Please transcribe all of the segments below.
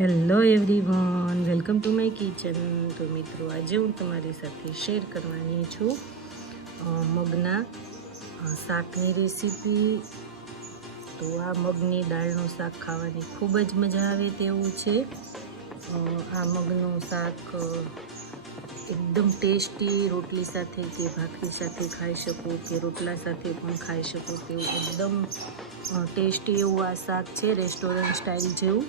Hello everyone welcome to my kitchen તો મિત્રો, આજે હું તમારી સાથે શેર કરવાની છું મગના શાકની રેસીપી તો આ મગની દાળનું શાક ખાવાની ખૂબ જ મજા આવે તેવું છે. આ મગનું શાક એકદમ ટેસ્ટી રોટલી સાથે કે ભાખરી સાથે ખાઈ શકો, કે રોટલા સાથે પણ ખાઈ શકો તેવું એકદમ ટેસ્ટી એવું આ શાક છે, રેસ્ટોરન્ટ સ્ટાઇલ જેવું.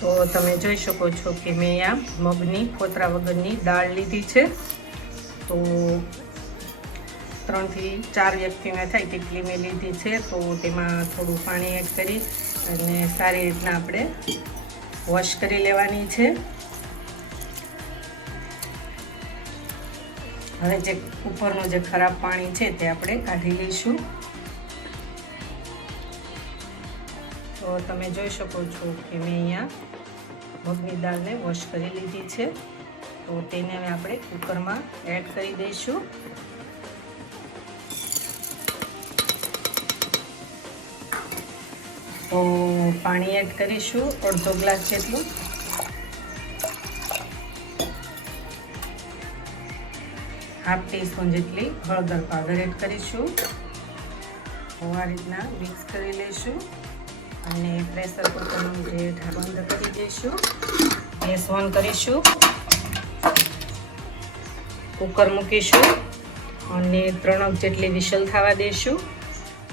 તો તમે જોઈ શકો છો કે મેં આ મગની, કોતરા વગરની દાળ લીધી છે. તો ત્રણથી ચાર વ્યક્તિને થાય તેટલી મેં લીધી છે. તો તેમાં થોડું પાણી એડ કરી અને સારી રીતના આપણે વોશ કરી લેવાની છે. હવે જે ઉપરનું જે ખરાબ પાણી છે તે આપણે કાઢી લઈશું. તો તમે જોઈ શકો છો કે મેં અહીંયા મગની દાળને વોશ કરી લીધી છે. તો તેને હવે આપણે કુકરમાં એડ કરી દઈશું. તો પાણી એડ કરીશું અડધો ગ્લાસ જેટલું. હાફ ટીસ્પૂન જેટલી હળદર પાવડર એડ કરીશું. આ રીતના મિક્સ કરી લઈશું. અને પ્રેશર કુકરનું જે ઢાંકણ કરી દઈશું. ગેસ ઓન કરીશું. કુકર મૂકીશું. અને ત્રણક જેટલી વિસલ થવા દઈશું.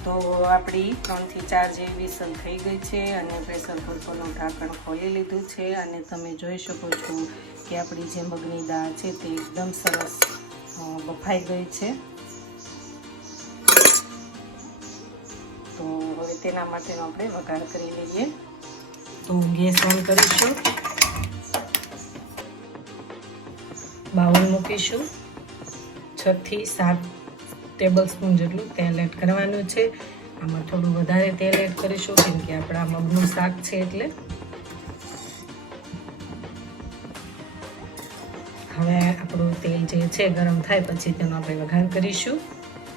તો આપણી ત્રણથી ચાર જેવી વિસલ થઈ ગઈ છે અને પ્રેશર કુકરનું ઢાંકણ ખોલી લીધું છે. અને તમે જોઈ શકો છો કે આપણી જે મગની દાળ છે તે એકદમ સરસ બફાઈ ગઈ છે. હવે તેના માટેનો આપણે વઘાર કરી લઈએ. તો ગેસ ઓન કરીશું. બાઉલ મૂકીશું. છ થી સાત ટેબલ સ્પૂન જેટલું તેલ એડ કરવાનું છે. આમાં થોડું વધારે તેલ એડ કરીશું, કેમ કે આપણા મગનું શાક છે એટલે. હવે આપણું તેલ જે છે ગરમ થાય પછી તેનો આપણે વઘાર કરીશું.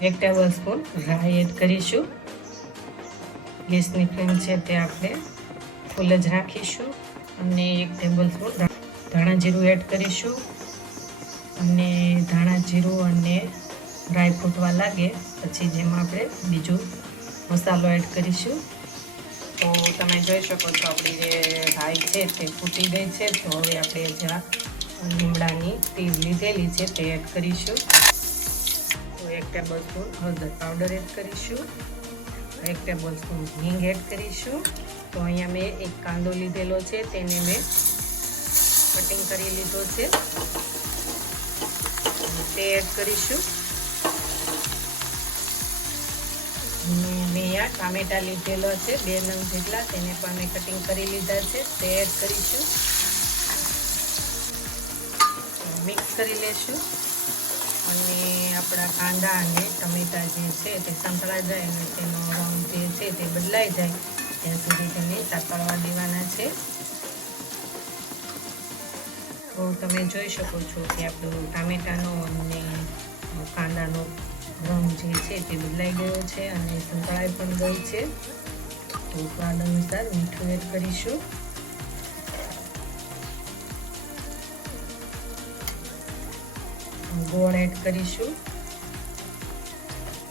એક ટેબલ સ્પૂન રાઈ એડ કરીશું. ગેસની ફ્લેમ છે તે આપણે ફૂલ જ રાખીશું અને એક ટેબલ સ્પૂન ધાણા જીરું એડ કરીશું અને ધાણા જીરું અને ડ્રાય ફૂટવા લાગે, પછી જેમાં આપણે બીજું મસાલો એડ કરીશું. તો તમે જોઈ શકો છો આપણી જે રાઈ છે તે ફૂટી ગઈ છે, તો હવે આપણે જ્યાં લીમડાની તીર લીધેલી છે તે એડ કરીશું. તો એક ટેબલ સ્પૂન હળદર પાવડર એડ કરીશું. એક ટેબલ સ્પૂન હિંગ એડ કરીશું. તો અહીંયા મેં એક કાંદો લીધેલો છે, તેને મેં કટિંગ કરી લીધો છે. તે એડ કરીશું. મેં અહીંયા ટામેટા લીધેલો છે, બે નંગ જેટલા, તેને પણ મેં કટિંગ કરી લીધા છે. તે એડ કરીશું. મિક્સ કરી લેશું. અને આપણા કાંદા અને ટમેટા જે છે તે સંતળા જાય અને તેનો રંગ જે છે તે બદલાઈ જાય. ત્યાં સુધી તેને સાંકળવા દેવાના છે. તો તમે જોઈ શકો છો કે આપણું ટામેટાનો અને કાંદાનો રંગ જે છે તે બદલાઈ ગયો છે અને સંતળાઈ પણ ગઈ છે. તો સ્વાદ અનુસાર મીઠું એડ કરીશું. ગોળ એડ કરીશું.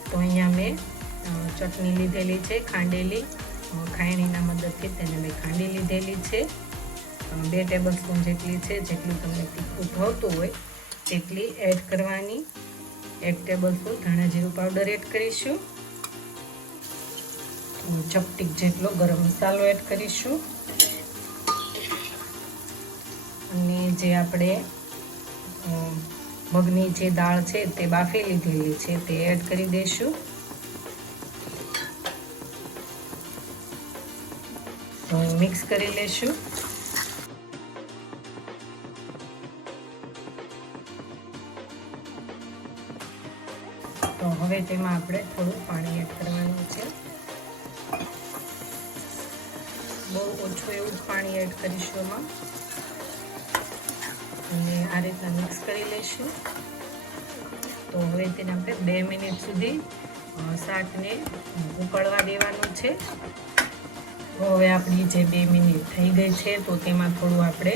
તો અહીંયા મેં ચટણી લીધેલી છે, ખાંડેલી. ખાયણીના મદદથી તેને મેં ખાંડી લીધેલી છે. બે ટેબલ સ્પૂન જેટલી છે, જેટલું તમને તીખું ભાવતું હોય તેટલી એડ કરવાની. એક ટેબલ સ્પૂન ધાણા જીરું પાવડર એડ કરીશું. ચપટીક જેટલો ગરમ મસાલો એડ કરીશું. અને જે આપણે મગની જે દાળ છે તે બાફી લીધેલી છે, તે એડ કરી દઈશું. મિક્સ કરી લેશું તો હવે તેમાં આપણે થોડું પાણી એડ કરવાનું છે. બહુ ઓછું એવું પાણી એડ કરીશું એમાં અને આ રીતના મિક્સ કરી લઈશું. તો હવે તેને આપણે બે મિનિટ સુધી શાકને ઉકળવા દેવાનું છે. તો હવે આપણી જે બે મિનિટ થઈ ગઈ છે, તો તેમાં થોડું આપણે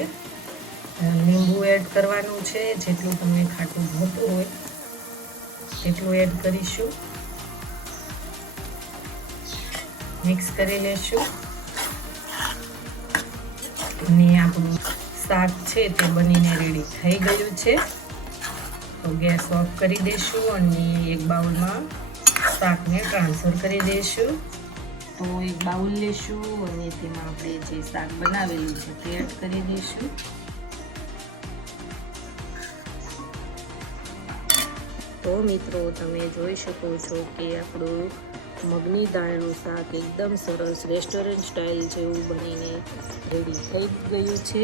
લીંબુ એડ કરવાનું છે, જેટલું તમને ખાટું જોતું હોય, તેટલું એડ કરીશું. મિક્સ કરી લેશું અને આપણું શાક છે તે બનીને રેડી થઈ ગયું છે. તો ગેસ ઓફ કરી દઈશું અને એક બાઉલમાં શાકને ટ્રાન્સફર કરી દઈશું. તો એક બાઉલ લેશું અને તેમાં આપણે જે શાક બનાવેલું છે તે એડ કરી દઈશું. તો મિત્રો તમે જોઈ શકો છો કે આપણું મગની દાળનું શાક એકદમ સરસ રેસ્ટોરન્ટ સ્ટાઇલ જેવું બનીને રેડી થઈ ગયું છે.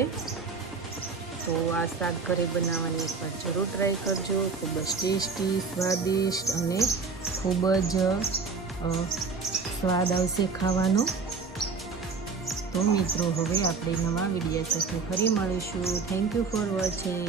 તો આ શાક ઘરે બનાવવાની એકવાર જરૂર ટ્રાય કરજો. ખૂબ જ ટેસ્ટી, સ્વાદિષ્ટ અને ખૂબ જ સ્વાદ આવશે ખાવાનો. તો મિત્રો, હવે આપણે નવા વિડીયા સાથે ફરી મળીશું. Thank you for watching